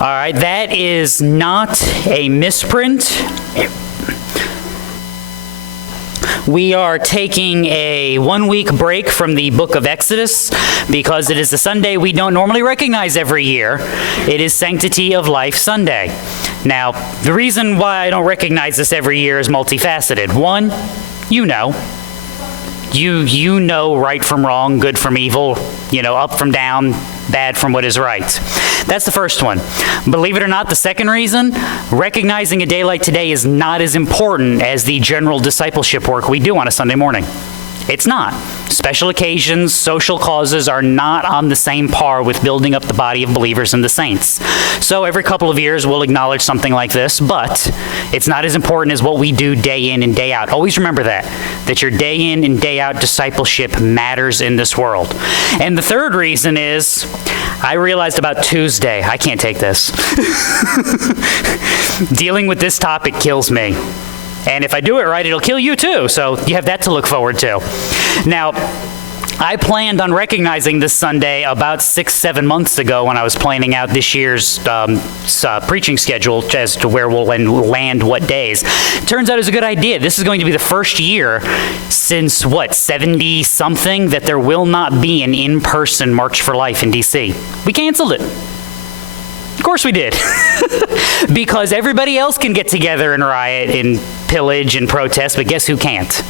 All right, that is not a misprint. We are taking a 1-week break from the book of Exodus because it is a Sunday we don't normally recognize every year. It is Sanctity of Life Sunday. Now, the reason why I don't recognize this every year is multifaceted. One, you know. You know right from wrong, good from evil, up from down, bad from what is right. That's the first one. Believe it or not, the second reason, recognizing a day like today is not as important as the general discipleship work we do on a Sunday morning. It's not. Special occasions, social causes are not on the same par with building up the body of believers and the saints. So every couple of years we'll acknowledge something like this, but it's not as important as what we do day in and day out. Always remember that your day in and day out discipleship matters in this world. And the third reason is, I realized about Tuesday, I can't take this. Dealing with this topic kills me. And if I do it right, it'll kill you too. So you have that to look forward to. Now, I planned on recognizing this Sunday about 6-7 months ago when I was planning out this year's preaching schedule as to where we'll land what days. Turns out it's a good idea. This is going to be the first year since, 70-something, that there will not be an in-person March for Life in D.C. We canceled it. Of course we did. Because everybody else can get together and riot and pillage and protest, but guess who can't?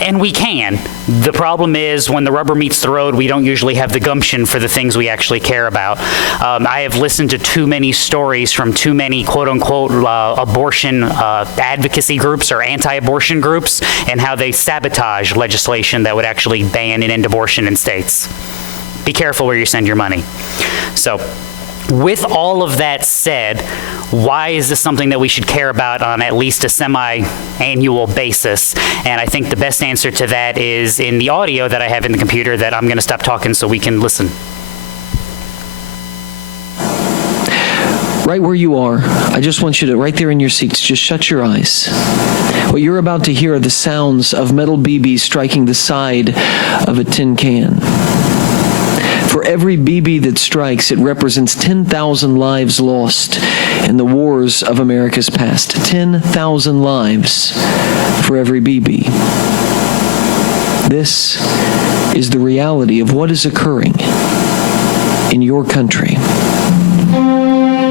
And we can. The problem is when the rubber meets the road, we don't usually have the gumption for the things we actually care about. I have listened to too many stories from too many quote-unquote abortion advocacy groups or anti-abortion groups and how they sabotage legislation that would actually ban and end abortion in states. Be careful where you send your money. So, with all of that said, why is this something that we should care about on at least a semi-annual basis? And I think the best answer to that is in the audio that I have in the computer that I'm going to stop talking so we can listen. Right where you are, I just want you to, right there in your seats, just shut your eyes. What you're about to hear are the sounds of metal BBs striking the side of a tin can. For every BB that strikes, it represents 10,000 lives lost in the wars of America's past. 10,000 lives for every BB. This is the reality of what is occurring in your country.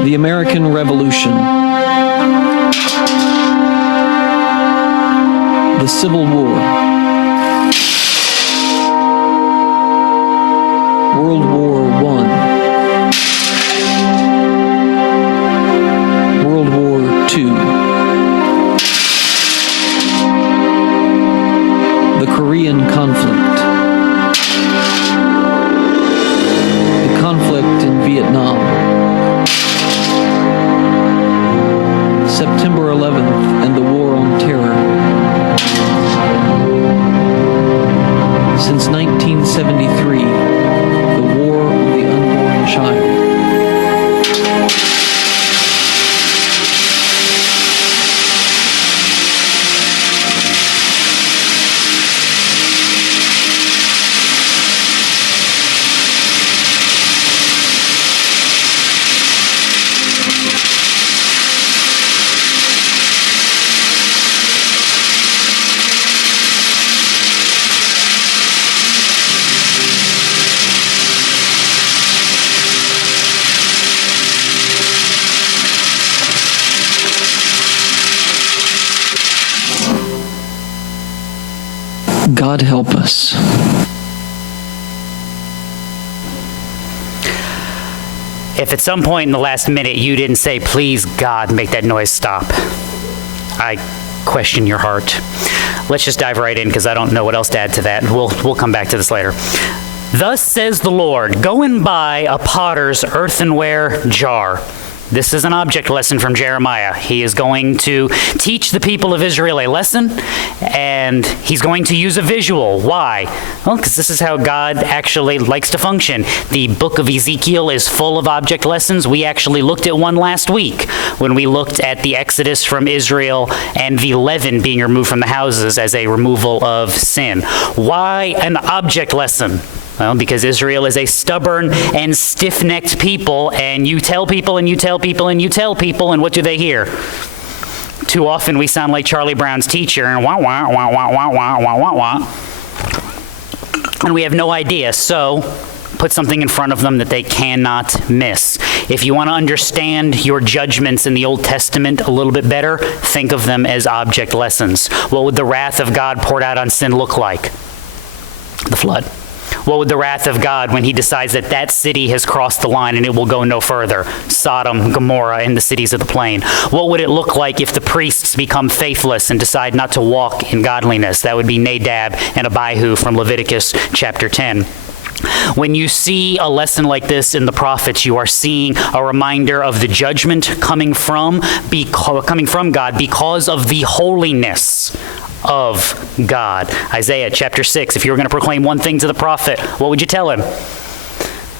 The American Revolution, the Civil War, World War I, World War II, the Korean conflict, the conflict in Vietnam, September 11th and the War on Terror. Since 1973, the War of the Unborn Child. God help us. If at some point in the last minute you didn't say, please God, make that noise stop, I question your heart. Let's just dive right in because I don't know what else to add to that. We'll come back to this later. Thus says the Lord, go and buy a potter's earthenware jar. This is an object lesson from Jeremiah. He is going to teach the people of Israel a lesson, and he's going to use a visual. Why? Well, because this is how God actually likes to function. The book of Ezekiel is full of object lessons. We actually looked at one last week when we looked at the exodus from Israel and the leaven being removed from the houses as a removal of sin. Why an object lesson? Well, because Israel is a stubborn and stiff-necked people, and you tell people and you tell people and you tell people, and what do they hear? Too often we sound like Charlie Brown's teacher, and wah, wah, wah, wah, wah, wah, wah, wah, wah. And we have no idea, so put something in front of them that they cannot miss. If you want to understand your judgments in the Old Testament a little bit better, think of them as object lessons. What would the wrath of God poured out on sin look like? The flood. What would the wrath of God when he decides that that city has crossed the line and it will go no further? Sodom, Gomorrah, and the cities of the plain. What would it look like if the priests become faithless and decide not to walk in godliness? That would be Nadab and Abihu from Leviticus chapter 10. When you see a lesson like this in the prophets, you are seeing a reminder of the judgment coming from God because of the holiness of God. Isaiah chapter 6, if you were going to proclaim one thing to the prophet, what would you tell him?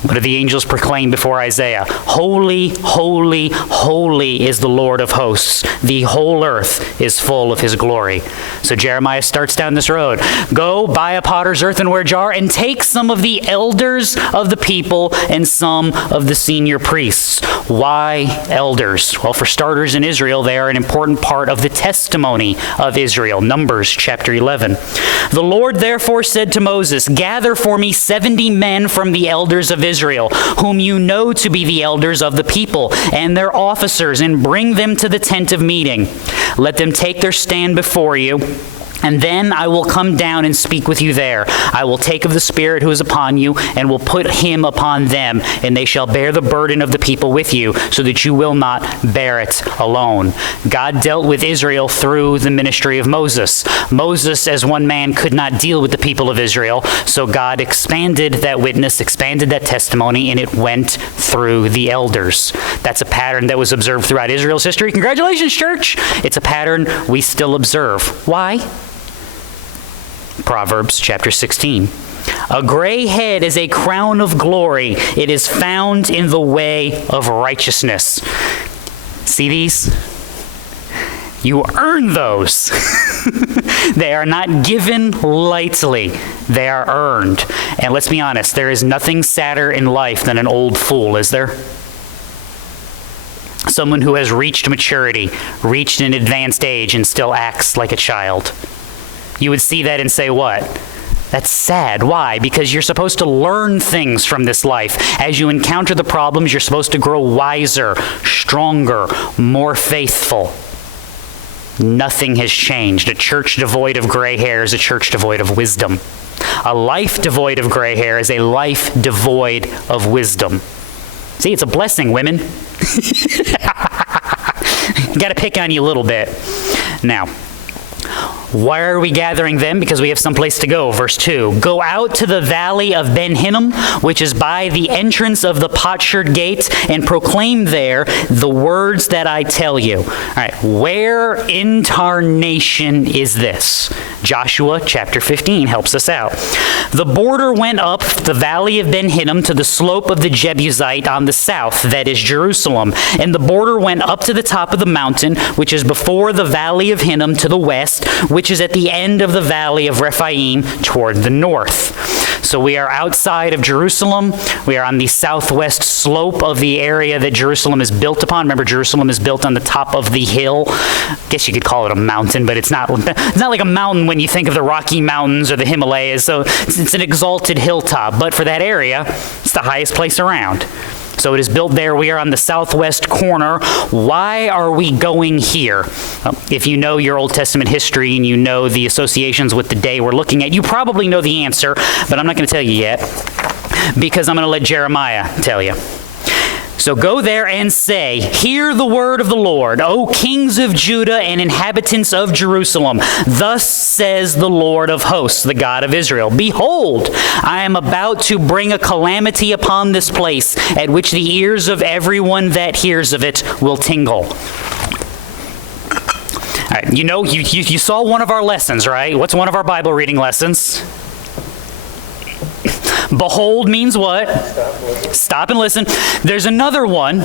What did the angels proclaim before Isaiah? Holy, holy, holy is the Lord of hosts. The whole earth is full of his glory. So Jeremiah starts down this road. Go buy a potter's earthenware jar and take some of the elders of the people and some of the senior priests. Why elders? Well, for starters, in Israel, they are an important part of the testimony of Israel. Numbers chapter 11. The Lord therefore said to Moses, gather for me 70 men from the elders of Israel, whom you know to be the elders of the people, and their officers, and bring them to the tent of meeting. Let them take their stand before you, and then I will come down and speak with you there. I will take of the Spirit who is upon you, and will put him upon them, and they shall bear the burden of the people with you, so that you will not bear it alone. God dealt with Israel through the ministry of Moses. Moses, as one man, could not deal with the people of Israel, so God expanded that witness, expanded that testimony, and it went through the elders. That's a pattern that was observed throughout Israel's history. Congratulations, church! It's a pattern we still observe. Why? Proverbs chapter 16. A gray head is a crown of glory. It is found in the way of righteousness. See these? You earn those. They are not given lightly. They are earned. And let's be honest, there is nothing sadder in life than an old fool, is there? Someone who has reached maturity, reached an advanced age, and still acts like a child. You would see that and say, what? That's sad. Why? Because you're supposed to learn things from this life. As you encounter the problems, you're supposed to grow wiser, stronger, more faithful. Nothing has changed. A church devoid of gray hair is a church devoid of wisdom. A life devoid of gray hair is a life devoid of wisdom. See, it's a blessing, women. Got to pick on you a little bit. Now, why are we gathering them? Because we have someplace to go. Verse 2. Go out to the valley of Ben Hinnom, which is by the entrance of the potsherd gate, and proclaim there the words that I tell you. All right, where in tarnation is this? Joshua chapter 15 helps us out. The border went up the valley of Ben Hinnom to the slope of the Jebusite on the south, that is Jerusalem. And the border went up to the top of the mountain, which is before the valley of Hinnom to the west, which is at the end of the valley of Rephaim toward the north. So we are outside of Jerusalem. We are on the southwest slope of the area that Jerusalem is built upon. Remember, Jerusalem is built on the top of the hill. I guess you could call it a mountain, but it's not like a mountain when you think of the Rocky Mountains or the Himalayas. So it's an exalted hilltop. But for that area, it's the highest place around. So it is built there. We are on the southwest corner. Why are we going here? If you know your Old Testament history and you know the associations with the day we're looking at, you probably know the answer, but I'm not going to tell you yet because I'm going to let Jeremiah tell you. So go there and say, hear the word of the Lord, O kings of Judah and inhabitants of Jerusalem. Thus says the Lord of hosts, the God of Israel. Behold, I am about to bring a calamity upon this place, at which the ears of everyone that hears of it will tingle. All right, you know, you saw one of our lessons, right? What's one of our Bible reading lessons? Behold means what? Stop and listen. There's another one.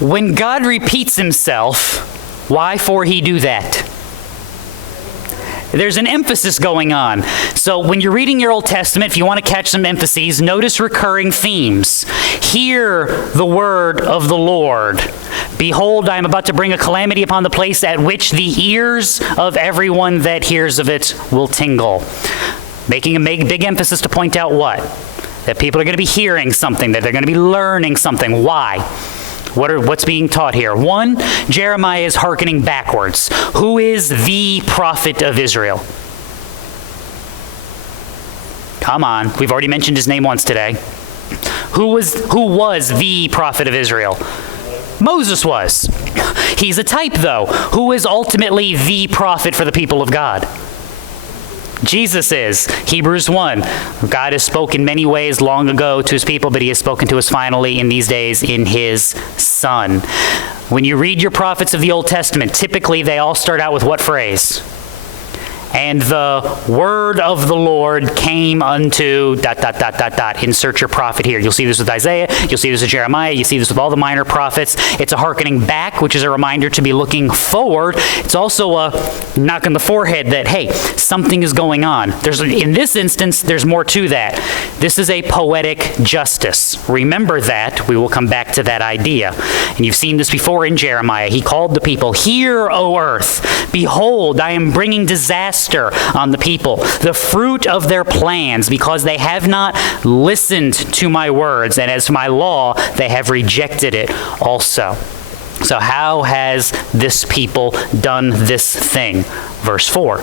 When God repeats himself, why for he do that? There's an emphasis going on. So when you're reading your Old Testament, if you want to catch some emphases, notice recurring themes. Hear the word of the Lord. Behold, I am about to bring a calamity upon the place at which the ears of everyone that hears of it will tingle. Making a big emphasis to point out what? That people are going to be hearing something, that they're going to be learning something. Why? What's being taught here? 1, Jeremiah is hearkening backwards. Who is the prophet of Israel? Come on, we've already mentioned his name once today. Who was the prophet of Israel? Moses was. He's a type, though. Who is ultimately the prophet for the people of God? Jesus is. Hebrews 1. God has spoken many ways long ago to his people, but he has spoken to us finally in these days in his Son. When you read your prophets of the Old Testament, typically they all start out with what phrase? And the word of the Lord came unto ... Insert your prophet here. You'll see this with Isaiah. You'll see this with Jeremiah. You see this with all the minor prophets. It's a hearkening back, which is a reminder to be looking forward. It's also a knock on the forehead that, hey, something is going on. In this instance, there's more to that. This is a poetic justice. Remember that. We will come back to that idea. And you've seen this before in Jeremiah. He called the people, "Hear, O earth. Behold, I am bringing disaster on the people, the fruit of their plans, because they have not listened to my words, and as to my law, they have rejected it also." So how has this people done this thing? Verse 4.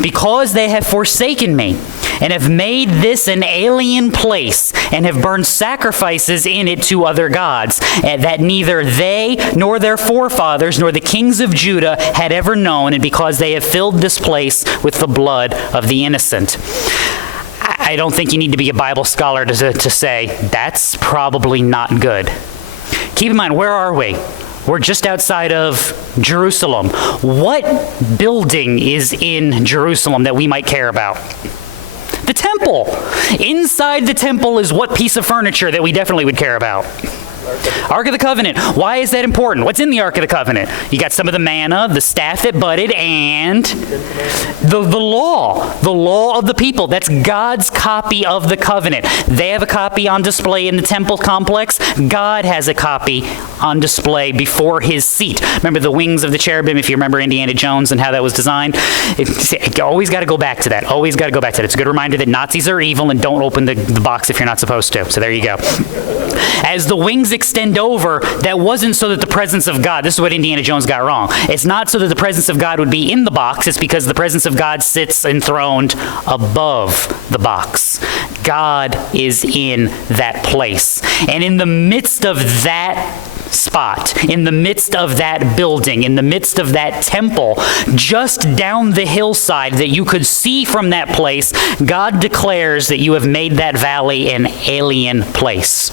Because they have forsaken me, and have made this an alien place, and have burned sacrifices in it to other gods, and that neither they, nor their forefathers, nor the kings of Judah had ever known, and because they have filled this place with the blood of the innocent. I don't think you need to be a Bible scholar to say, that's probably not good. Keep in mind, where are we? We're just outside of Jerusalem. What building is in Jerusalem that we might care about? The temple. Inside the temple is what piece of furniture that we definitely would care about? Ark of the Covenant. Why is that important? What's in the Ark of the Covenant? You got some of the manna, the staff that budded, and the law of the people. That's God's copy of the covenant. They have a copy on display in the temple complex. God has a copy on display before his seat. Remember the wings of the cherubim, if you remember Indiana Jones and how that was designed? Always got to go back to that. Always got to go back to that. It's a good reminder that Nazis are evil, and don't open the box if you're not supposed to. So there you go. As the wings extend over, that wasn't so that the presence of God, this is what Indiana Jones got wrong. It's not so that the presence of God would be in the box, it's because the presence of God sits enthroned above the box. God is in that place. And in the midst of that spot, in the midst of that building, in the midst of that temple, just down the hillside that you could see from that place, God declares that you have made that valley an alien place.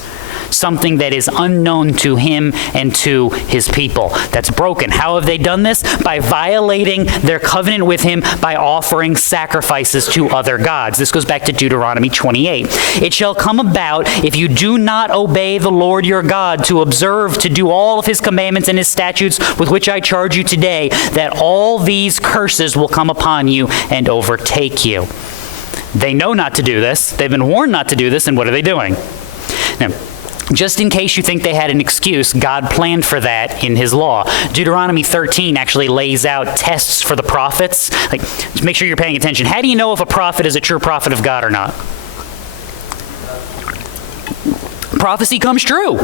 Something that is unknown to him and to his people. That's broken. How have they done this? By violating their covenant with him, by offering sacrifices to other gods. This goes back to Deuteronomy 28. It shall come about, if you do not obey the Lord your God, to observe, to do all of his commandments and his statutes with which I charge you today, that all these curses will come upon you and overtake you. They know not to do this. They've been warned not to do this, and what are they doing? Now, just in case you think they had an excuse, God planned for that in his law. Deuteronomy 13 actually lays out tests for the prophets. Like, just make sure you're paying attention. How do you know if a prophet is a true prophet of God or not? Prophecy comes true.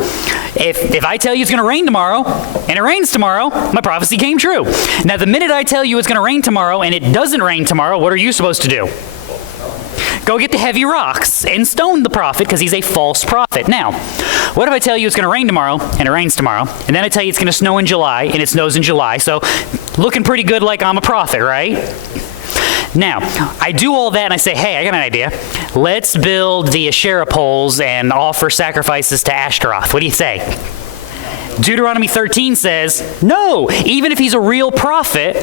If I tell you it's going to rain tomorrow, and it rains tomorrow, my prophecy came true. Now, the minute I tell you it's going to rain tomorrow, and it doesn't rain tomorrow, what are you supposed to do? Go get the heavy rocks and stone the prophet because he's a false prophet. Now, what if I tell you it's going to rain tomorrow and it rains tomorrow, and then I tell you it's going to snow in July and it snows in July? So looking pretty good like I'm a prophet, right? Now, I do all that and I say, hey, I got an idea. Let's build the Asherah poles and offer sacrifices to Ashtaroth. What do you say? Deuteronomy 13 says, no, even if he's a real prophet,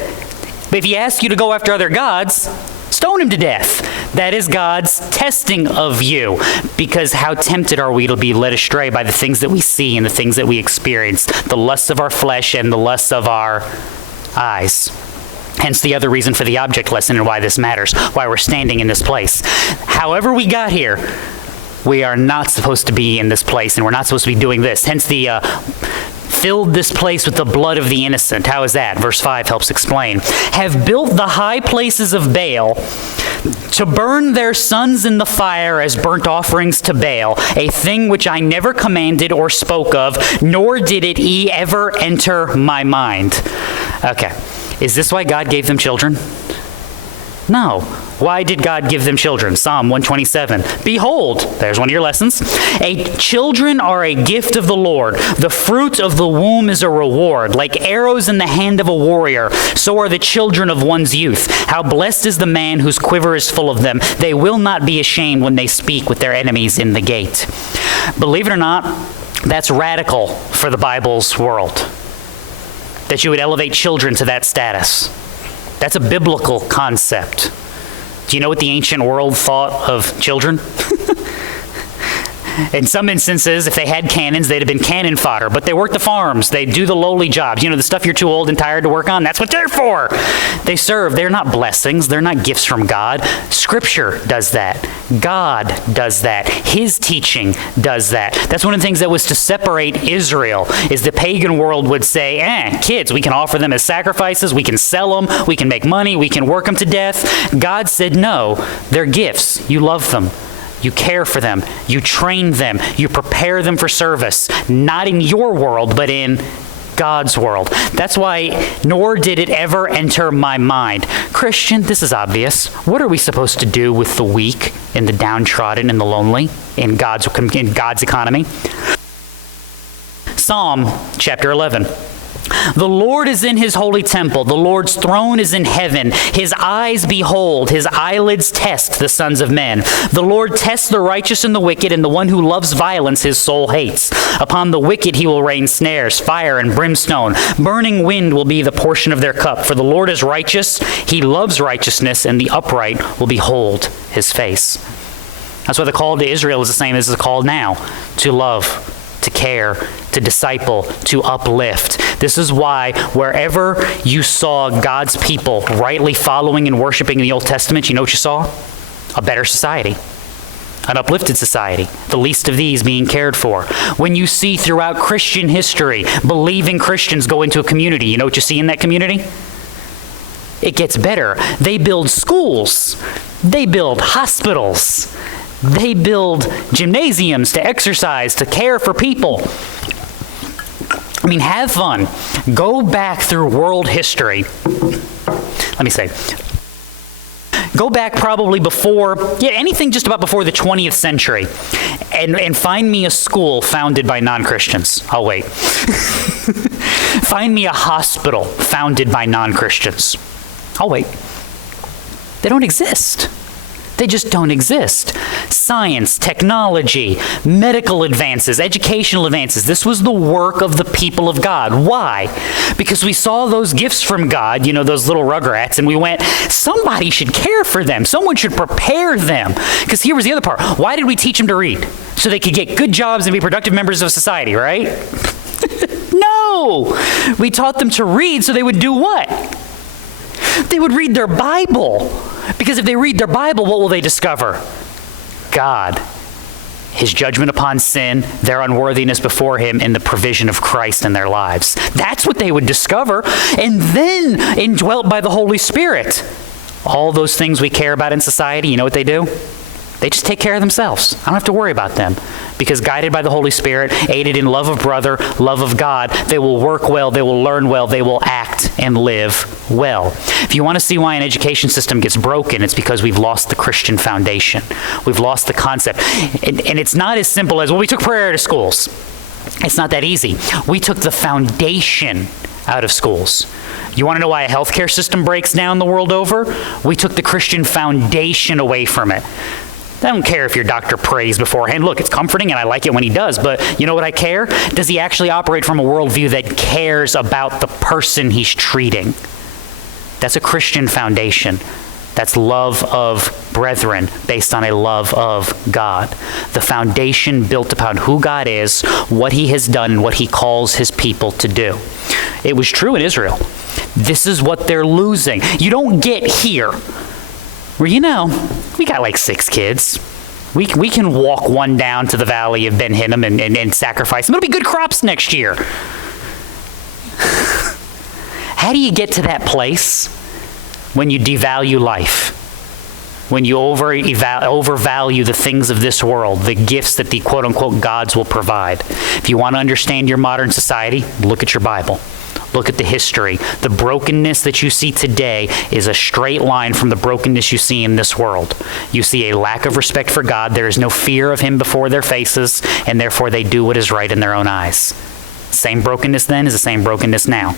but if he asks you to go after other gods, stone him to death. That is God's testing of you, because how tempted are we to be led astray by the things that we see and the things that we experience, the lusts of our flesh and the lusts of our eyes. Hence the other reason for the object lesson and why this matters, why we're standing in this place. However we got here, we are not supposed to be in this place, and we're not supposed to be doing this. Hence the filled this place with the blood of the innocent. How is that? Verse 5 helps explain. Have built the high places of Baal to burn their sons in the fire as burnt offerings to Baal, a thing which I never commanded or spoke of, nor did it ever enter my mind. Okay. Is this why God gave them children? No. Why did God give them children? Psalm 127. Behold, there's one of your lessons. Children are a gift of the Lord. The fruit of the womb is a reward. Like arrows in the hand of a warrior, so are the children of one's youth. How blessed is the man whose quiver is full of them. They will not be ashamed when they speak with their enemies in the gate. Believe it or not, that's radical for the Bible's world, that you would elevate children to that status. That's a biblical concept. Do you know what the ancient world thought of children? In some instances, if they had cannons, they'd have been cannon fodder, but they worked the farms. They do the lowly jobs. You know, the stuff you're too old and tired to work on, that's what they're for. They serve. They're not blessings. They're not gifts from God. Scripture does that. God does that. His teaching does that. That's one of the things that was to separate Israel, is the pagan world would say, kids, we can offer them as sacrifices, we can sell them, we can make money, we can work them to death. God said, no, they're gifts. You love them. You care for them. You train them. You prepare them for service. Not in your world, but in God's world. That's why, nor did it ever enter my mind. Christian, this is obvious. What are we supposed to do with the weak and the downtrodden and the lonely in God's economy? Psalm chapter 11. The Lord is in his holy temple. The Lord's throne is in heaven. His eyes behold, his eyelids test the sons of men. The Lord tests the righteous and the wicked, and the one who loves violence his soul hates. Upon the wicked he will rain snares, fire and brimstone. Burning wind will be the portion of their cup. For the Lord is righteous. He loves righteousness, and the upright will behold his face. That's why the call to Israel is the same as the call now, to love, to care, to disciple, to uplift. This is why wherever you saw God's people rightly following and worshiping in the Old Testament, you know what you saw? A better society, an uplifted society, the least of these being cared for. When you see throughout Christian history, believing Christians go into a community, you know what you see in that community? It gets better. They build schools. They build hospitals. They build gymnasiums to exercise, to care for people. I mean, have fun. Go back through world history. Let me say. Go back probably anything just about before the 20th century, and find me a school founded by non-Christians. I'll wait. Find me a hospital founded by non-Christians. I'll wait. They don't exist. They just don't exist. Science, technology, medical advances, educational advances. This was the work of the people of God. Why? Because we saw those gifts from God, those little rugrats, and we went, somebody should care for them. Someone should prepare them. Because here was the other part. Why did we teach them to read? So they could get good jobs and be productive members of society, right? No! We taught them to read so they would do what? They would read their Bible. Because if they read their Bible, what will they discover? God, his judgment upon sin, their unworthiness before him, and the provision of Christ in their lives. That's what they would discover. And then, indwelt by the Holy Spirit, all those things we care about in society, you know what they do? They just take care of themselves. I don't have to worry about them. Because guided by the Holy Spirit, aided in love of brother, love of God, they will work well, they will learn well, they will act and live well. If you want to see why an education system gets broken, it's because we've lost the Christian foundation. We've lost the concept. And it's not as simple as, we took prayer out of schools. It's not that easy. We took the foundation out of schools. You want to know why a healthcare system breaks down the world over? We took the Christian foundation away from it. I don't care if your doctor prays beforehand. Look, it's comforting and I like it when he does, but you know what I care? Does he actually operate from a worldview that cares about the person he's treating? That's a Christian foundation. That's love of brethren based on a love of God. The foundation built upon who God is, what he has done, and what he calls his people to do. It was true in Israel. This is what they're losing. You don't get here where, we got like 6 kids. We can walk one down to the valley of Ben Hinnom and sacrifice them. It'll be good crops next year. How do you get to that place when you devalue life? When you overvalue the things of this world, the gifts that the quote-unquote gods will provide. If you want to understand your modern society, look at your Bible. Look at the history. The brokenness that you see today is a straight line from the brokenness you see in this world. You see a lack of respect for God. There is no fear of him before their faces, and therefore they do what is right in their own eyes. Same brokenness then is the same brokenness now.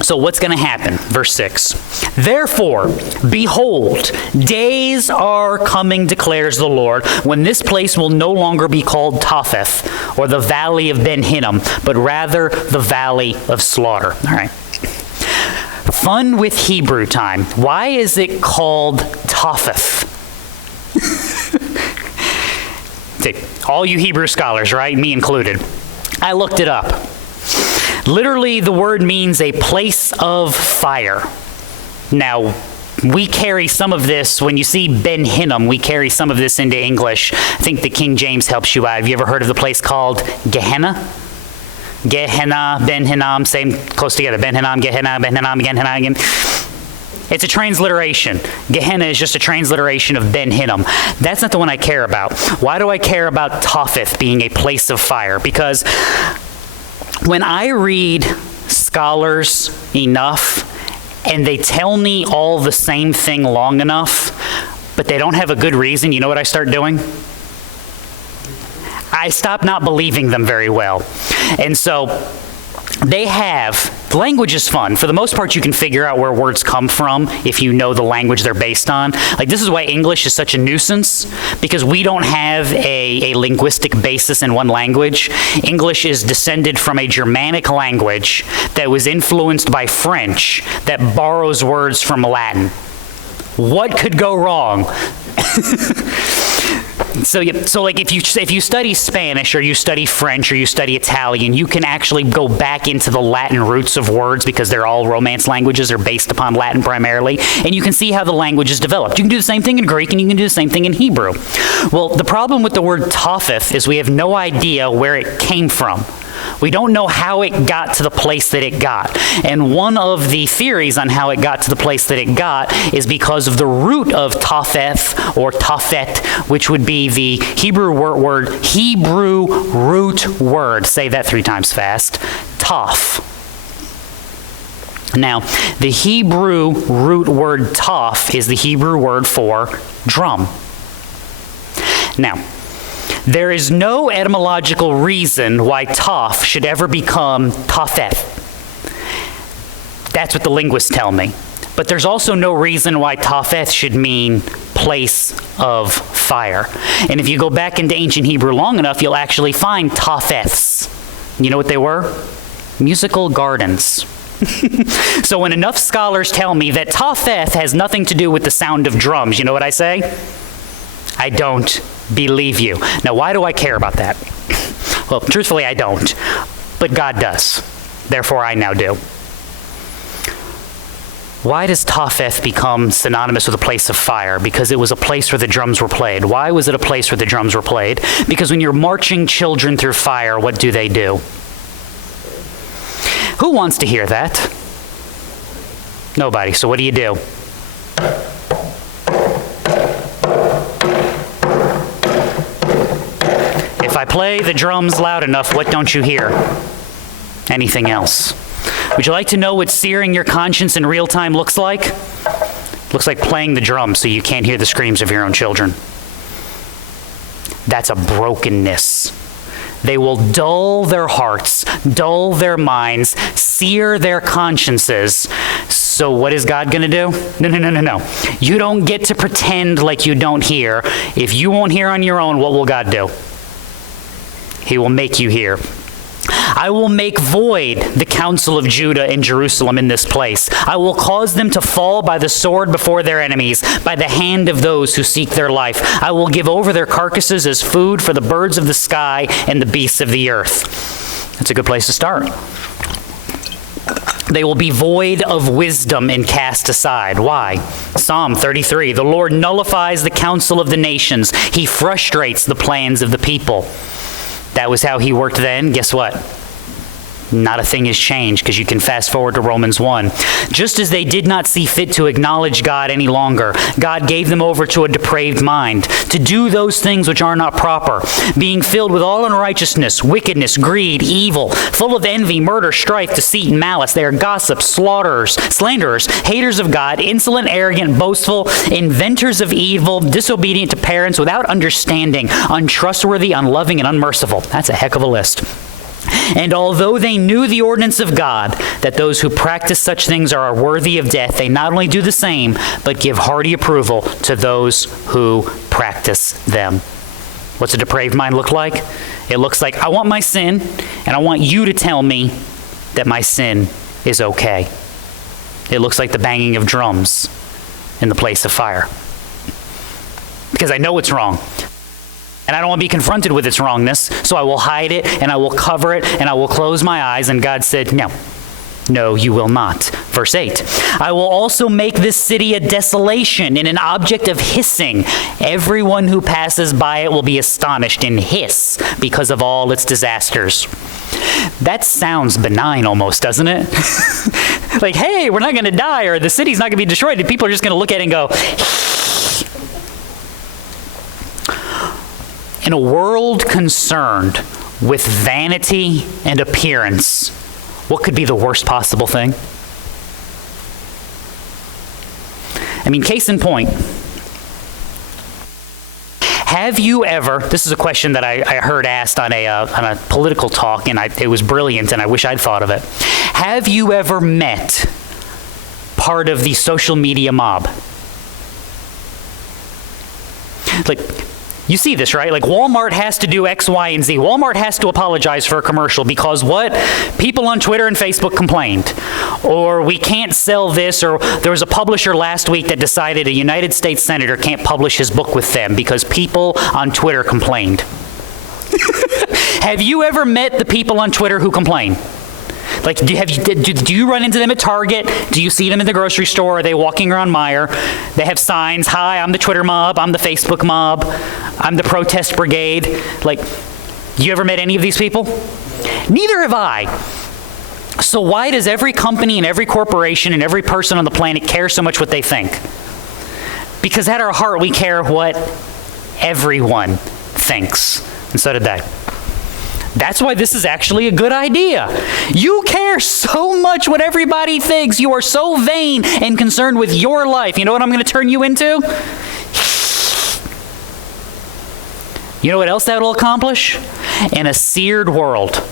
So what's going to happen? Verse 6. Therefore, behold, days are coming, declares the Lord, when this place will no longer be called Topheth, or the valley of Ben Hinnom, but rather the valley of slaughter. All right. Fun with Hebrew time. Why is it called Topheth? All you Hebrew scholars, right? Me included. I looked it up. Literally, the word means a place of fire. Now, we carry some of this, when you see Ben Hinnom, we carry some of this into English. I think the King James helps you out. Have you ever heard of the place called Gehenna? Gehenna, Ben Hinnom, same, close together. Ben Hinnom, Gehenna, Ben Hinnom, Gehenna. It's a transliteration. Gehenna is just a transliteration of Ben Hinnom. That's not the one I care about. Why do I care about Topheth being a place of fire? Because when I read scholars enough and they tell me all the same thing long enough, but they don't have a good reason, you know what I start doing? I stop not believing them very well. And so the language is fun. For the most part, you can figure out where words come from if you know the language they're based on. Like, this is why English is such a nuisance, because we don't have a linguistic basis in one language. English is descended from a Germanic language that was influenced by French that borrows words from Latin. What could go wrong? So like if you study Spanish or you study French or you study Italian, you can actually go back into the Latin roots of words because they're all Romance languages. They're based upon Latin primarily. And you can see how the language is developed. You can do the same thing in Greek and you can do the same thing in Hebrew. Well, the problem with the word Topheth is we have no idea where it came from. We don't know how it got to the place that it got. And one of the theories on how it got to the place that it got is because of the root of Topheth or Tophet, which would be the Hebrew root word. Say that 3 times fast. Toph. Now, the Hebrew root word toph is the Hebrew word for drum. Now, there is no etymological reason why Toph should ever become Topheth. That's what the linguists tell me. But there's also no reason why Topheth should mean place of fire. And if you go back into ancient Hebrew long enough, you'll actually find Topheths. You know what they were? Musical gardens. So when enough scholars tell me that Topheth has nothing to do with the sound of drums, you know what I say? I don't believe you. Now, why do I care about that? Well, truthfully, I don't. But God does. Therefore, I now do. Why does Topheth become synonymous with a place of fire? Because it was a place where the drums were played. Why was it a place where the drums were played? Because when you're marching children through fire, what do? Who wants to hear that? Nobody. So what do? If I play the drums loud enough, what don't you hear? Anything else? Would you like to know what searing your conscience in real time looks like? Looks like playing the drums so you can't hear the screams of your own children. That's a brokenness. They will dull their hearts, dull their minds, sear their consciences. So what is God going to do? No. You don't get to pretend like you don't hear. If you won't hear on your own, what will God do? He will make you hear. I will make void the counsel of Judah and Jerusalem in this place. I will cause them to fall by the sword before their enemies, by the hand of those who seek their life. I will give over their carcasses as food for the birds of the sky and the beasts of the earth. That's a good place to start. They will be void of wisdom and cast aside. Why? Psalm 33, the Lord nullifies the counsel of the nations. He frustrates the plans of the people. That was how he worked then. Guess what? Not a thing has changed, because you can fast forward to Romans 1. Just as they did not see fit to acknowledge God any longer, God gave them over to a depraved mind, to do those things which are not proper, being filled with all unrighteousness, wickedness, greed, evil, full of envy, murder, strife, deceit, and malice. They are gossips, slaughterers, slanderers, haters of God, insolent, arrogant, boastful, inventors of evil, disobedient to parents, without understanding, untrustworthy, unloving, and unmerciful. That's a heck of a list. And although they knew the ordinance of God, that those who practice such things are worthy of death, they not only do the same, but give hearty approval to those who practice them. What's a depraved mind look like? It looks like, I want my sin, and I want you to tell me that my sin is okay. It looks like the banging of drums in the place of fire. Because I know it's wrong. And I don't want to be confronted with its wrongness, so I will hide it, and I will cover it, and I will close my eyes. And God said, no, you will not. Verse 8, I will also make this city a desolation and an object of hissing. Everyone who passes by it will be astonished and hiss because of all its disasters. That sounds benign almost, doesn't it? Like, hey, we're not going to die, or the city's not going to be destroyed, and people are just going to look at it and go, in a world concerned with vanity and appearance, what could be the worst possible thing? I mean, case in point, have you ever, this is a question that I heard asked on a political talk, and it was brilliant, and I wish I'd thought of it. Have you ever met part of the social media mob? Like, you see this, right? Like, Walmart has to do X, Y, and Z. Walmart has to apologize for a commercial because what? People on Twitter and Facebook complained. Or we can't sell this, or there was a publisher last week that decided a United States senator can't publish his book with them because people on Twitter complained. Have you ever met the people on Twitter who complain? Like, do you run into them at Target? Do you see them in the grocery store? Are they walking around Meijer? They have signs, hi, I'm the Twitter mob, I'm the Facebook mob, I'm the protest brigade. Like, you ever met any of these people? Neither have I. So why does every company and every corporation and every person on the planet care so much what they think? Because at our heart, we care what everyone thinks. And so did they. That's why this is actually a good idea. You care so much what everybody thinks. You are so vain and concerned with your life. You know what I'm going to turn you into? You know what else that will accomplish? An seared world.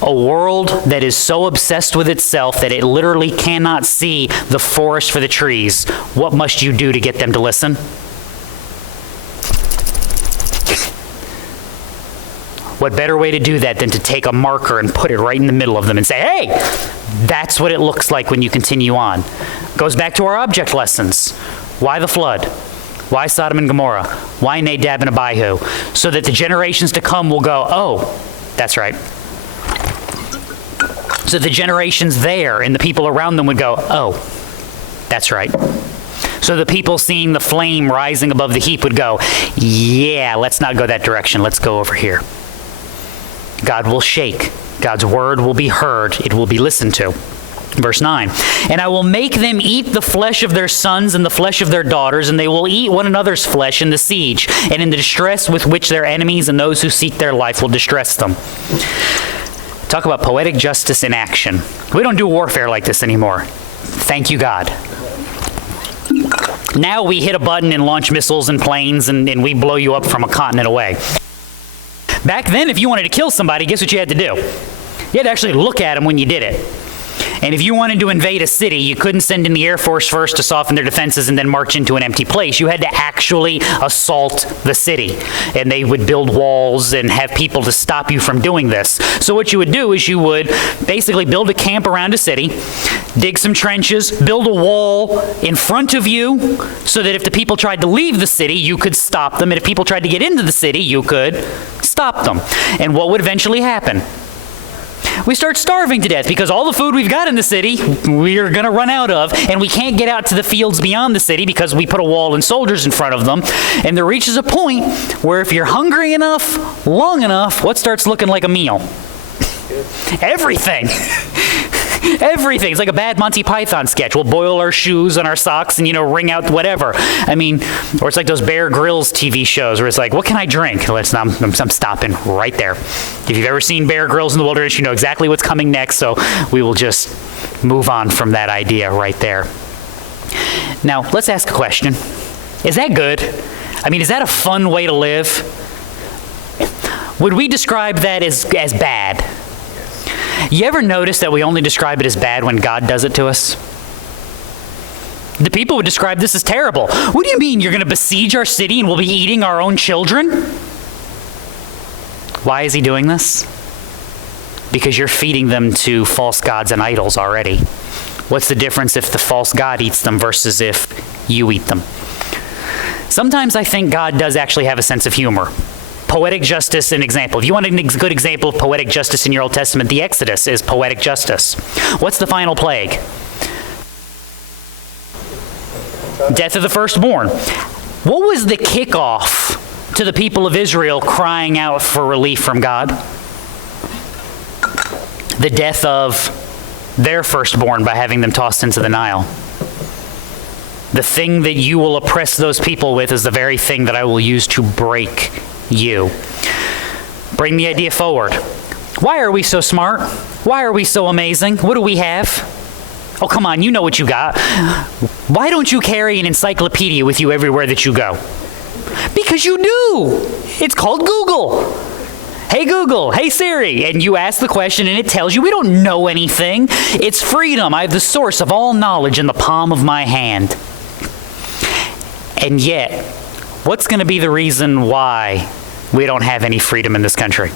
A world that is so obsessed with itself that it literally cannot see the forest for the trees. What must you do to get them to listen? What better way to do that than to take a marker and put it right in the middle of them and say, hey, that's what it looks like when you continue on. Goes back to our object lessons. Why the flood? Why Sodom and Gomorrah? Why Nadab and Abihu? So that the generations to come will go, oh, that's right. So the generations there and the people around them would go, oh, that's right. So the people seeing the flame rising above the heap would go, yeah, let's not go that direction. Let's go over here. God will shake. God's word will be heard. It will be listened to. Verse 9, and I will make them eat the flesh of their sons and the flesh of their daughters, and they will eat one another's flesh in the siege, and in the distress with which their enemies and those who seek their life will distress them. Talk about poetic justice in action. We don't do warfare like this anymore. Thank you, God. Now we hit a button and launch missiles and planes, and we blow you up from a continent away. Back then, if you wanted to kill somebody, guess what you had to do? You had to actually look at them when you did it. And if you wanted to invade a city, you couldn't send in the Air Force first to soften their defenses and then march into an empty place. You had to actually assault the city. And they would build walls and have people to stop you from doing this. So what you would do is you would basically build a camp around a city, dig some trenches, build a wall in front of you so that if the people tried to leave the city, you could stop them. And if people tried to get into the city, you could stop them. And what would eventually happen? We start starving to death because all the food we've got in the city, we're going to run out of, and we can't get out to the fields beyond the city because we put a wall and soldiers in front of them. And there reaches a point where if you're hungry enough, long enough, what starts looking like a meal? Everything. Everything. It's like a bad Monty Python sketch. We'll boil our shoes and our socks and, wring out whatever. I mean, or it's like those Bear Grylls TV shows where it's like, what can I drink? I'm stopping right there. If you've ever seen Bear Grylls in the wilderness, you know exactly what's coming next, so we will just move on from that idea right there. Now, let's ask a question. Is that good? I mean, is that a fun way to live? Would we describe that as bad? You ever notice that we only describe it as bad when God does it to us? The people would describe this as terrible. What do you mean you're going to besiege our city and we'll be eating our own children? Why is he doing this? Because you're feeding them to false gods and idols already. What's the difference if the false god eats them versus if you eat them? Sometimes I think God does actually have a sense of humor. Poetic justice, an example. If you want a good example of poetic justice in your Old Testament, the Exodus is poetic justice. What's the final plague? Death of the firstborn. What was the kickoff to the people of Israel crying out for relief from God? The death of their firstborn by having them tossed into the Nile. The thing that you will oppress those people with is the very thing that I will use to break you. Bring the idea forward. Why are we so smart? Why are we so amazing? What do we have? Oh, come on, you know what you got. Why don't you carry an encyclopedia with you everywhere that you go? Because you do. It's called Google. Hey Google, hey Siri, and you ask the question and it tells you we don't know anything. It's freedom. I have the source of all knowledge in the palm of my hand. And yet, what's going to be the reason why we don't have any freedom in this country?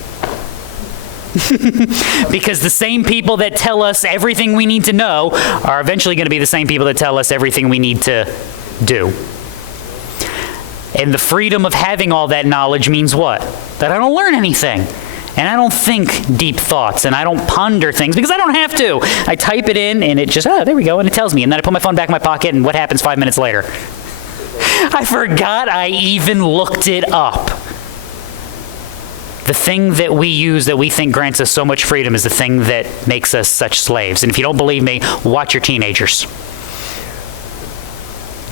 Because the same people that tell us everything we need to know are eventually going to be the same people that tell us everything we need to do. And the freedom of having all that knowledge means what? That I don't learn anything. And I don't think deep thoughts, and I don't ponder things because I don't have to. I type it in and it just, there we go, and it tells me. And then I put my phone back in my pocket, and what happens 5 minutes later? I forgot I even looked it up. The thing that we use that we think grants us so much freedom is the thing that makes us such slaves. And if you don't believe me, watch your teenagers.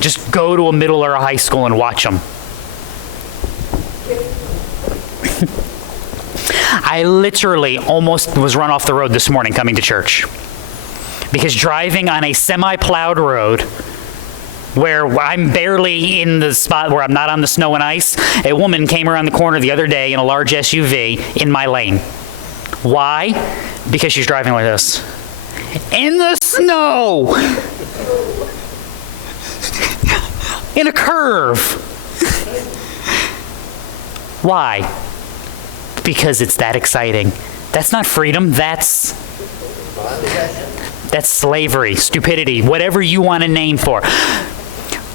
Just go to a middle or a high school and watch them. I literally almost was run off the road this morning coming to church. Because driving on a semi-plowed road where I'm barely in the spot where I'm not on the snow and ice, a woman came around the corner the other day in a large SUV in my lane. Why? Because she's driving like this. In the snow! In a curve. Why? Because it's that exciting. That's not freedom, that's slavery, stupidity, whatever you want to name for.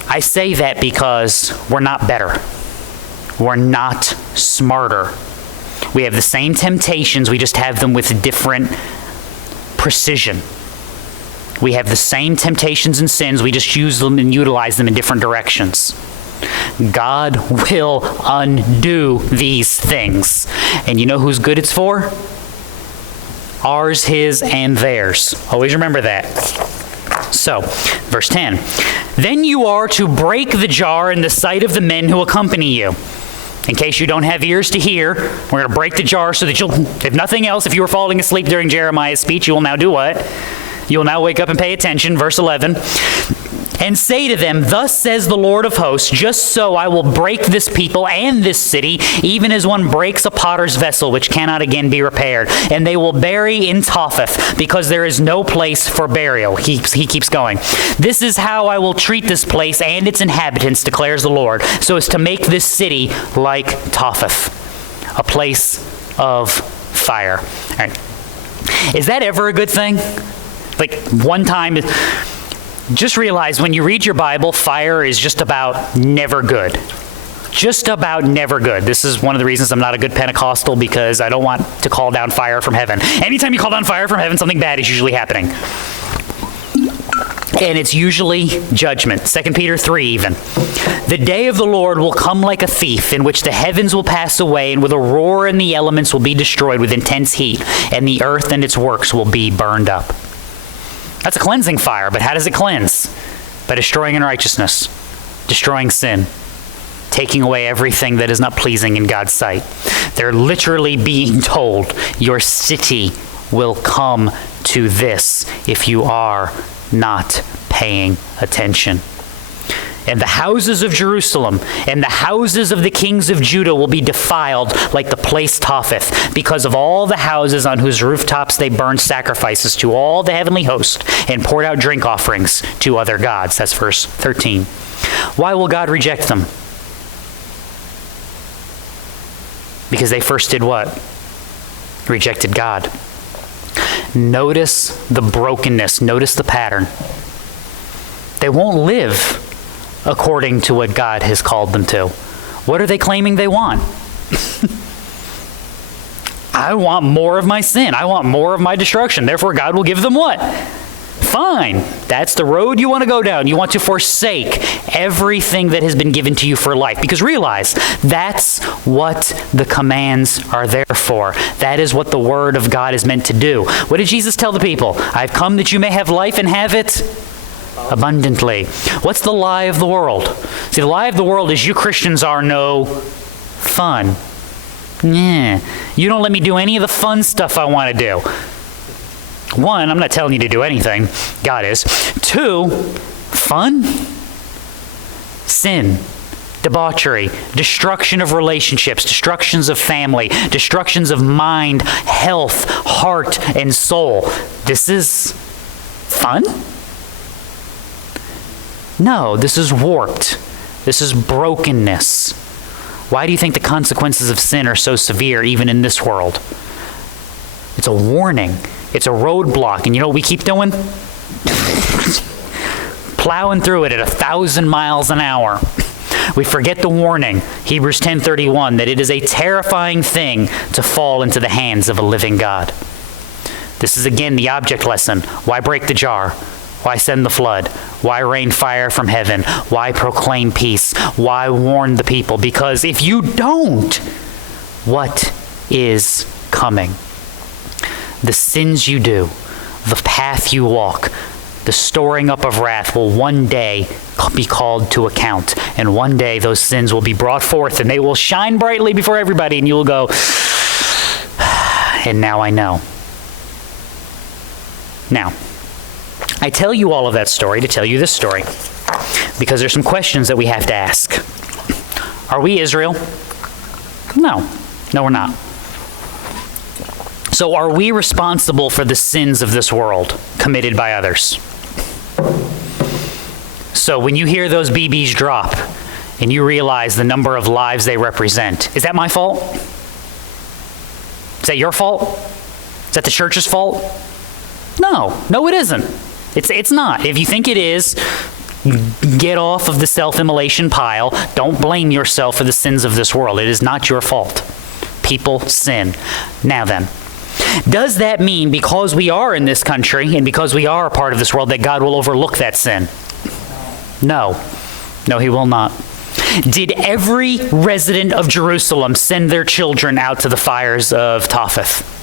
I say that because we're not better. We're not smarter. We have the same temptations, we just have them with different precision. We have the same temptations and sins, we just use them and utilize them in different directions. God will undo these things. And you know whose good it's for? Ours, his, and theirs. Always remember that. So, verse 10. Then you are to break the jar in the sight of the men who accompany you. In case you don't have ears to hear, we're going to break the jar so that you'll, if nothing else, if you were falling asleep during Jeremiah's speech, you will now do what? You will now wake up and pay attention. Verse 11. And say to them, thus says the Lord of hosts, just so I will break this people and this city, even as one breaks a potter's vessel, which cannot again be repaired. And they will bury in Topheth, because there is no place for burial. He keeps going. This is how I will treat this place and its inhabitants, declares the Lord, so as to make this city like Topheth, a place of fire. All right. Is that ever a good thing? Like one time... Just realize when you read your Bible, fire is just about never good. just about never good. This is one of the reasons I'm not a good Pentecostal, because I don't want to call down fire from heaven. Anytime you call down fire from heaven, something bad is usually happening. And it's usually judgment. 2 Peter 3 even. The day of the Lord will come like a thief, in which the heavens will pass away, and with a roar and the elements will be destroyed with intense heat, and the earth and its works will be burned up. That's a cleansing fire, but how does it cleanse? By destroying unrighteousness, destroying sin, taking away everything that is not pleasing in God's sight. They're literally being told, your city will come to this if you are not paying attention. And the houses of Jerusalem and the houses of the kings of Judah will be defiled like the place Topheth, because of all the houses on whose rooftops they burned sacrifices to all the heavenly host and poured out drink offerings to other gods. That's verse 13. Why will God reject them? Because they first did what? Rejected God. Notice the brokenness. Notice the pattern. They won't live according to what God has called them to. What are they claiming they want? I want more of my sin. I want more of my destruction. Therefore, God will give them what? Fine. That's the road you want to go down. You want to forsake everything that has been given to you for life. Because realize, that's what the commands are there for. That is what the Word of God is meant to do. What did Jesus tell the people? I've come that you may have life and have it abundantly. What's the lie of the world? See, the lie of the world is you Christians are no fun. Yeah. You don't let me do any of the fun stuff I want to do. One, I'm not telling you to do anything. God is. Two, fun? Sin, debauchery, destruction of relationships, destructions of family, destructions of mind, health, heart, and soul. This is fun? No, this is warped. This is brokenness. Why do you think the consequences of sin are so severe even in this world? It's a warning. It's a roadblock. And you know what we keep doing? Plowing through it at 1,000 miles an hour. We forget the warning, Hebrews 10:31, that it is a terrifying thing to fall into the hands of a living God. This is again the object lesson. Why break the jar? Why send the flood? Why rain fire from heaven? Why proclaim peace? Why warn the people? Because if you don't, what is coming? The sins you do, the path you walk, the storing up of wrath will one day be called to account. And one day those sins will be brought forth and they will shine brightly before everybody, and you will go, and now I know. Now, I tell you all of that story to tell you this story, because there's some questions that we have to ask. Are we Israel? No. No, we're not. So are we responsible for the sins of this world committed by others? So when you hear those BBs drop and you realize the number of lives they represent, is that my fault? Is that your fault? Is that the church's fault? No. No, it isn't. It's not. If you think it is, get off of the self-immolation pile. Don't blame yourself for the sins of this world. It is not your fault. People sin. Now then, does that mean because we are in this country and because we are a part of this world that God will overlook that sin? No. No, he will not. Did every resident of Jerusalem send their children out to the fires of Topheth?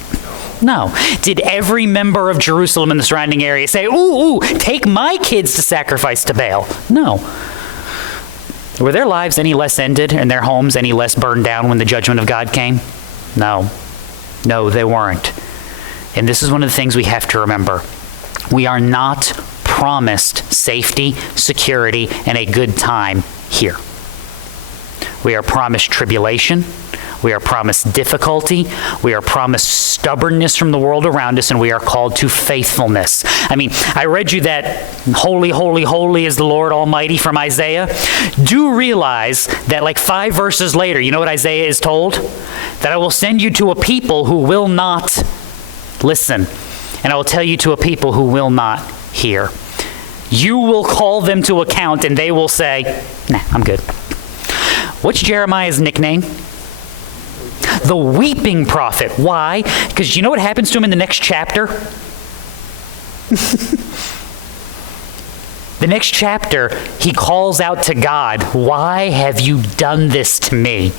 No. Did every member of Jerusalem in the surrounding area say, ooh, take my kids to sacrifice to Baal? No. Were their lives any less ended and their homes any less burned down when the judgment of God came? No. No, they weren't. And this is one of the things we have to remember. We are not promised safety, security, and a good time here. We are promised tribulation. We are promised difficulty. We are promised stubbornness from the world around us, and we are called to faithfulness. I mean, I read you that holy, holy, holy is the Lord Almighty from Isaiah. Do realize that like 5 verses later, you know what Isaiah is told? That I will send you to a people who will not listen, and I will tell you to a people who will not hear. You will call them to account, and they will say, nah, I'm good. What's Jeremiah's nickname? The weeping prophet. Why? Because you know what happens to him in the next chapter? The next chapter, he calls out to God, why have you done this to me?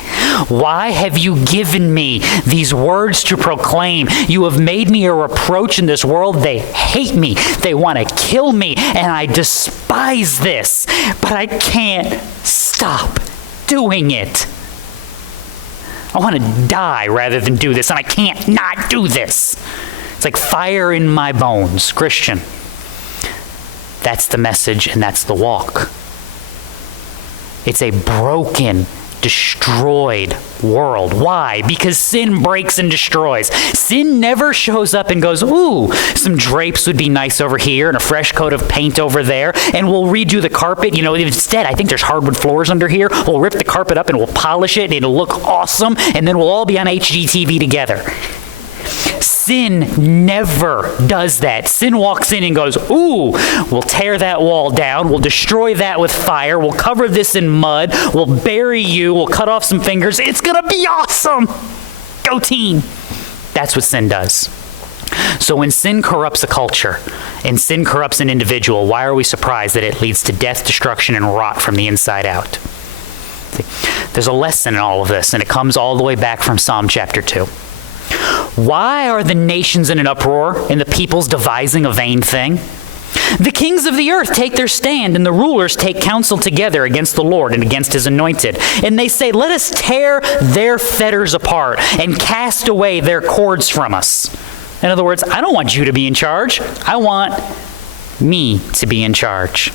Why have you given me these words to proclaim? You have made me a reproach in this world. They hate me. They want to kill me, and I despise this, but I can't stop doing it. I want to die rather than do this, and I can't not do this. It's like fire in my bones. Christian, that's the message, and that's the walk. It's a broken, destroyed world. Why? Because sin breaks and destroys. Sin never shows up and goes, ooh, some drapes would be nice over here and a fresh coat of paint over there, and we'll redo the carpet. You know, instead, I think there's hardwood floors under here. We'll rip the carpet up and we'll polish it, and it'll look awesome, and then we'll all be on HGTV together. Sin never does that. Sin walks in and goes, ooh, we'll tear that wall down. We'll destroy that with fire. We'll cover this in mud. We'll bury you. We'll cut off some fingers. It's going to be awesome. Go team. That's what sin does. So when sin corrupts a culture and sin corrupts an individual, why are we surprised that it leads to death, destruction, and rot from the inside out? There's a lesson in all of this, and it comes all the way back from Psalm chapter 2. Why are the nations in an uproar and the peoples devising a vain thing? The kings of the earth take their stand, and the rulers take counsel together against the Lord and against his anointed. And they say, let us tear their fetters apart and cast away their cords from us. In other words, I don't want you to be in charge. I want me to be in charge.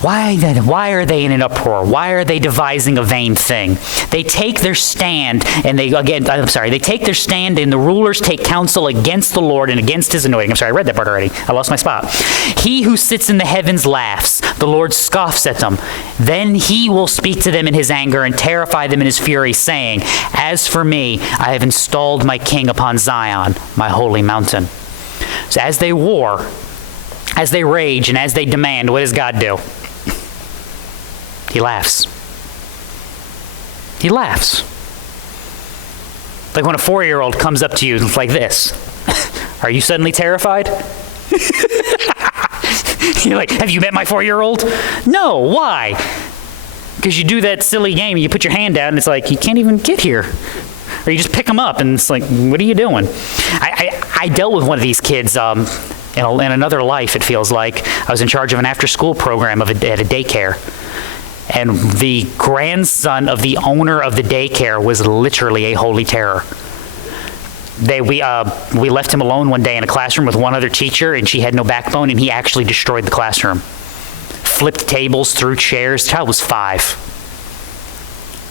Why then? Why are they in an uproar? Why are they devising a vain thing? They take their stand, and they take their stand, and the rulers take counsel against the Lord and against his anointing. I'm sorry, I read that part already. I lost my spot. He who sits in the heavens laughs. The Lord scoffs at them. Then he will speak to them in his anger and terrify them in his fury, saying, as for me, I have installed my king upon Zion, my holy mountain. So as they war, as they rage, and as they demand, what does God do? He laughs. He laughs. Like when a 4-year-old comes up to you like this. Are you suddenly terrified? You're like, have you met my 4-year-old? No, why? Because you do that silly game, you put your hand out and it's like, you can't even get here. Or you just pick them up and it's like, what are you doing? I dealt with one of these kids in another life, it feels like. I was in charge of an after-school program at a daycare. And the grandson of the owner of the daycare was literally a holy terror. We left him alone one day in a classroom with one other teacher, and she had no backbone, and he actually destroyed the classroom. Flipped tables, threw chairs. The child was 5.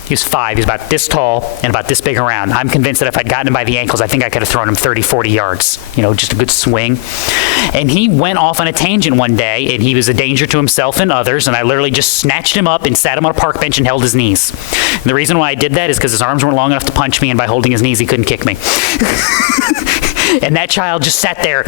He was 5. He was about this tall and about this big around. I'm convinced that if I'd gotten him by the ankles, I think I could have thrown him 30, 40 yards. Just a good swing. And he went off on a tangent one day, and he was a danger to himself and others, and I literally just snatched him up and sat him on a park bench and held his knees. And the reason why I did that is because his arms weren't long enough to punch me, and by holding his knees, he couldn't kick me. And that child just sat there,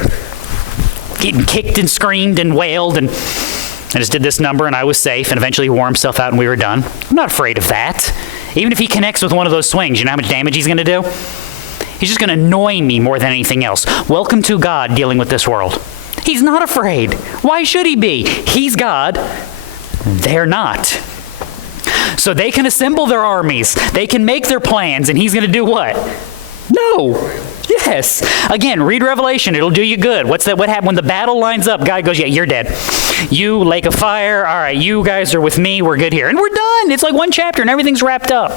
getting kicked and screamed and wailed, and I just did this number, and I was safe, and eventually he wore himself out, and we were done. I'm not afraid of that. Even if he connects with one of those swings, you know how much damage he's going to do? He's just going to annoy me more than anything else. Welcome to God dealing with this world. He's not afraid. Why should he be? He's God. They're not. So they can assemble their armies. They can make their plans, and he's going to do what? No. Yes. Again, read Revelation. It'll do you good. What happened when the battle lines up? God goes, yeah, you're dead. You, lake of fire. All right, you guys are with me. We're good here. And we're done. It's like one chapter and everything's wrapped up.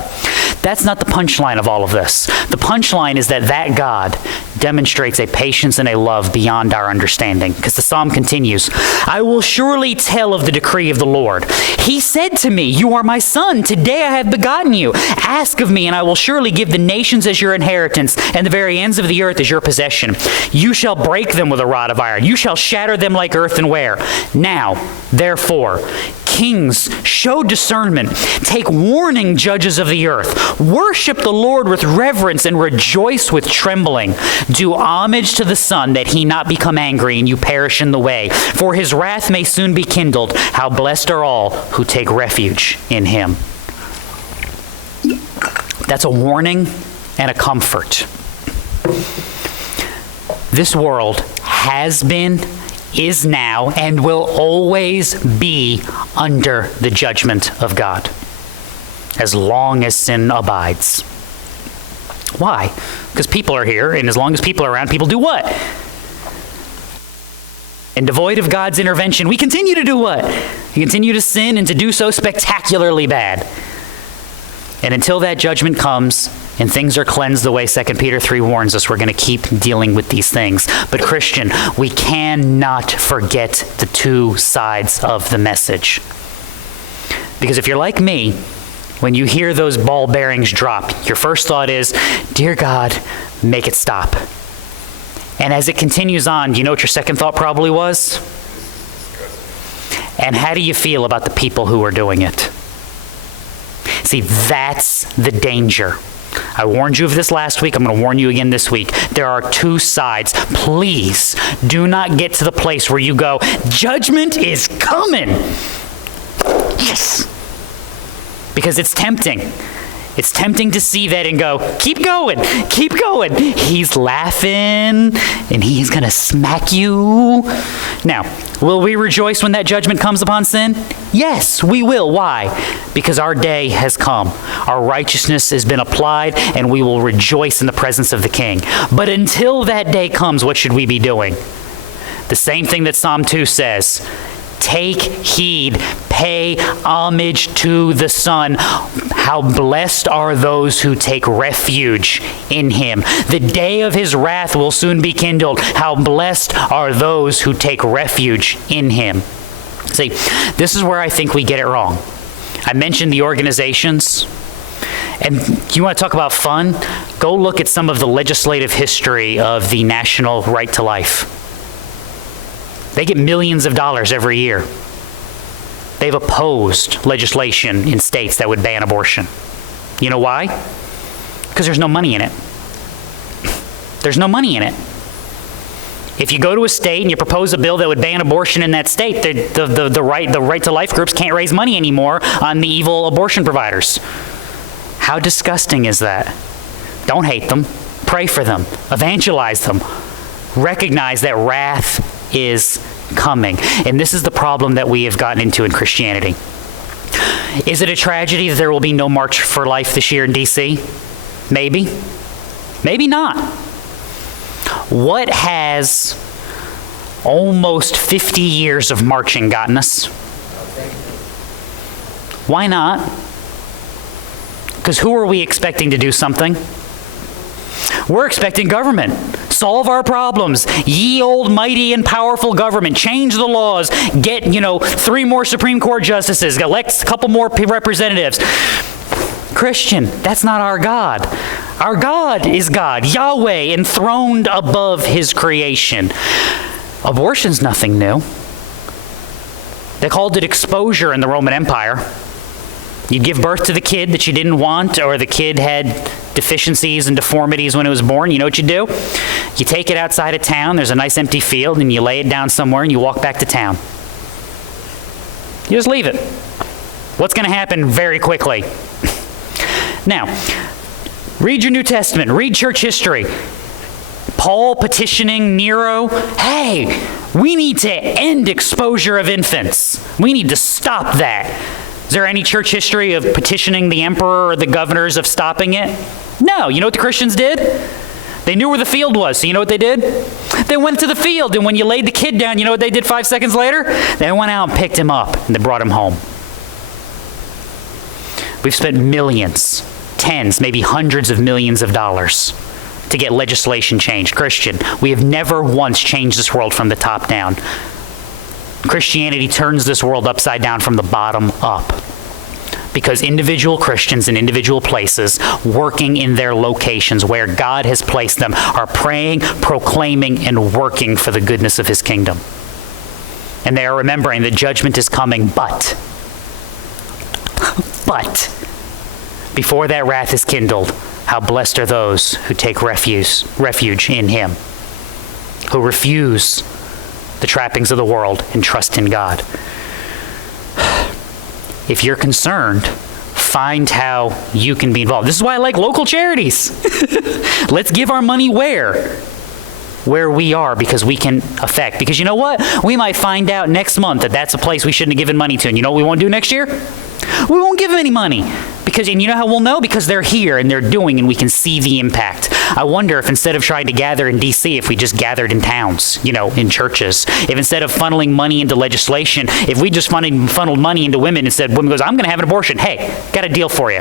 That's not the punchline of all of this. The punchline is that God demonstrates a patience and a love beyond our understanding. Because the psalm continues, I will surely tell of the decree of the Lord. He said to me, you are my son. Today I have begotten you. Ask of me, and I will surely give the nations as your inheritance, and the very ends of the earth as your possession. You shall break them with a rod of iron. You shall shatter them like earthenware. Now, therefore, kings, show discernment. Take warning, judges of the earth. Worship the Lord with reverence and rejoice with trembling. Do homage to the Son, that he not become angry and you perish in the way. For his wrath may soon be kindled. How blessed are all who take refuge in him. That's a warning and a comfort. This world has been, is now, and will always be under the judgment of God, as long as sin abides. Why? Because people are here, and as long as people are around, people do what? And devoid of God's intervention, we continue to do what? We continue to sin and to do so spectacularly bad. And until that judgment comes and things are cleansed the way 2 Peter 3 warns us, we're going to keep dealing with these things. But Christian, we cannot forget the two sides of the message. Because if you're like me, when you hear those ball bearings drop, your first thought is, dear God, make it stop. And as it continues on, do you know what your second thought probably was? And how do you feel about the people who are doing it? See, that's the danger. I warned you of this last week. I'm going to warn you again this week. There are two sides. Please do not get to the place where you go, judgment is coming. Yes. Because it's tempting. It's tempting to see that and go, keep going, keep going. He's laughing and he's going to smack you. Now, will we rejoice when that judgment comes upon sin? Yes, we will. Why? Because our day has come. Our righteousness has been applied and we will rejoice in the presence of the King. But until that day comes, what should we be doing? The same thing that Psalm 2 says. Take heed, pay homage to the Son. How blessed are those who take refuge in him. The day of his wrath will soon be kindled. How blessed are those who take refuge in him. See, this is where I think we get it wrong. I mentioned the organizations. And you want to talk about fun? Go look at some of the legislative history of the National Right to Life. They get millions of dollars every year. They've opposed legislation in states that would ban abortion. You know why? Because there's no money in it. There's no money in it. If you go to a state and you propose a bill that would ban abortion in that state, the right to life groups can't raise money anymore on the evil abortion providers. How disgusting is that? Don't hate them. Pray for them. Evangelize them. Recognize that wrath is coming. And this is the problem that we have gotten into in Christianity. Is it a tragedy that there will be no March for Life this year in D.C.? Maybe. Maybe not. What has almost 50 years of marching gotten us? Why not? Because who are we expecting to do something? We're expecting government. Solve our problems. Ye old mighty and powerful government. Change the laws. Get, 3 more Supreme Court justices. Elect a couple more representatives. Christian, that's not our God. Our God is God, Yahweh, enthroned above his creation. Abortion's nothing new. They called it exposure in the Roman Empire. You give birth to the kid that you didn't want, or the kid had deficiencies and deformities when it was born. You know what you do? You take it outside of town. There's a nice empty field, and you lay it down somewhere, and you walk back to town. You just leave it. What's going to happen very quickly? Now, read your New Testament. Read church history. Paul petitioning Nero, hey, we need to end exposure of infants. We need to stop that. Is there any church history of petitioning the emperor or the governors of stopping it? No. You know what the Christians did? They knew where the field was, so you know what they did? They went to the field, and when you laid the kid down, you know what they did 5 seconds later? They went out and picked him up, and they brought him home. We've spent millions, tens, maybe hundreds of millions of dollars to get legislation changed. Christian, we have never once changed this world from the top down. Christianity turns this world upside down from the bottom up because individual Christians in individual places working in their locations where God has placed them are praying, proclaiming, and working for the goodness of his kingdom. And they are remembering that judgment is coming, but before that wrath is kindled, how blessed are those who take refuge in him, who refuse the trappings of the world and trust in God. If you're concerned, find how you can be involved. This is why I like local charities. Let's give our money where we are, because we can affect. Because you know what? We might find out next month that that's a place we shouldn't have given money to. And you know what we won't do next year? We won't give them any money. And you know how we'll know? Because they're here and they're doing, and we can see the impact. I wonder if instead of trying to gather in D.C., if we just gathered in towns, in churches. If instead of funneling money into legislation, if we just funneled money into women and said, women goes, I'm going to have an abortion. Hey, got a deal for you.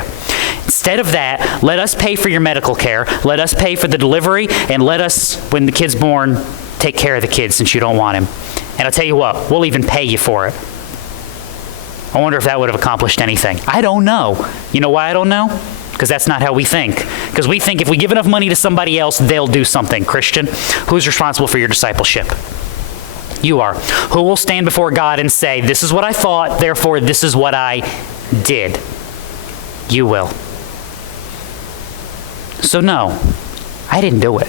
Instead of that, let us pay for your medical care. Let us pay for the delivery, and let us, when the kid's born, take care of the kid since you don't want him. And I'll tell you what, we'll even pay you for it. I wonder if that would have accomplished anything. I don't know. You know why I don't know? Because that's not how we think. Because we think if we give enough money to somebody else, they'll do something. Christian, who's responsible for your discipleship? You are. Who will stand before God and say, this is what I thought, therefore this is what I did? You will. So no, I didn't do it.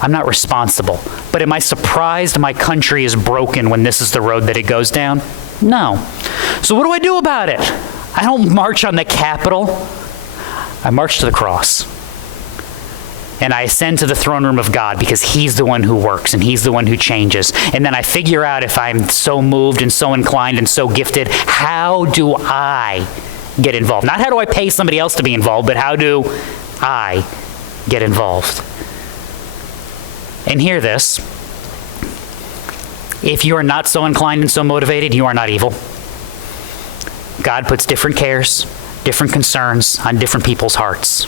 I'm not responsible. But am I surprised my country is broken when this is the road that it goes down? No. So what do I do about it? I don't march on the Capitol. I march to the cross. And I ascend to the throne room of God, because he's the one who works and he's the one who changes. And then I figure out, if I'm so moved and so inclined and so gifted, how do I get involved? Not how do I pay somebody else to be involved, but how do I get involved? And hear this. If you are not so inclined and so motivated, you are not evil. God puts different cares, different concerns on different people's hearts.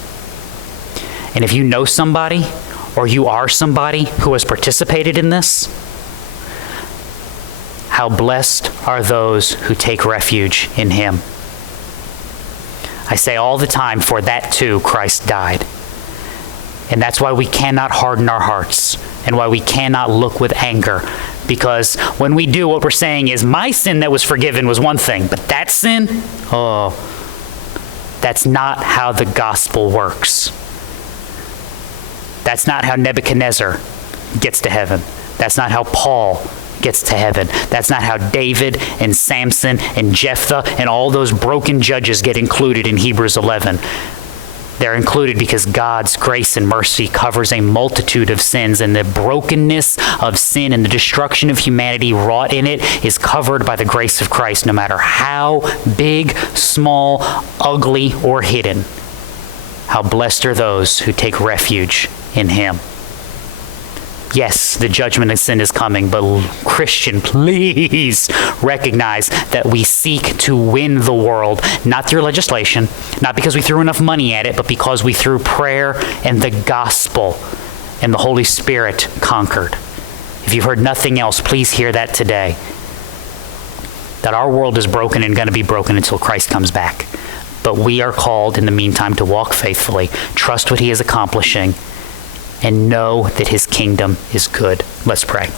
And if you know somebody, or you are somebody who has participated in this, how blessed are those who take refuge in him. I say all the time, for that too Christ died. And that's why we cannot harden our hearts, and why we cannot look with anger. Because when we do, what we're saying is, my sin that was forgiven was one thing, but that sin, that's not how the gospel works. That's not how Nebuchadnezzar gets to heaven. That's not how Paul gets to heaven. That's not how David and Samson and Jephthah and all those broken judges get included in Hebrews 11. They're included because God's grace and mercy covers a multitude of sins, and the brokenness of sin and the destruction of humanity wrought in it is covered by the grace of Christ, no matter how big, small, ugly, or hidden. How blessed are those who take refuge in him. Yes, the judgment of sin is coming, but Christian, please recognize that we seek to win the world, not through legislation, not because we threw enough money at it, but because we, through prayer and the gospel and the Holy Spirit, conquered. If you've heard nothing else, please hear that today. That our world is broken and going to be broken until Christ comes back. But we are called in the meantime to walk faithfully, trust what he is accomplishing, and know that his kingdom is good. Let's pray.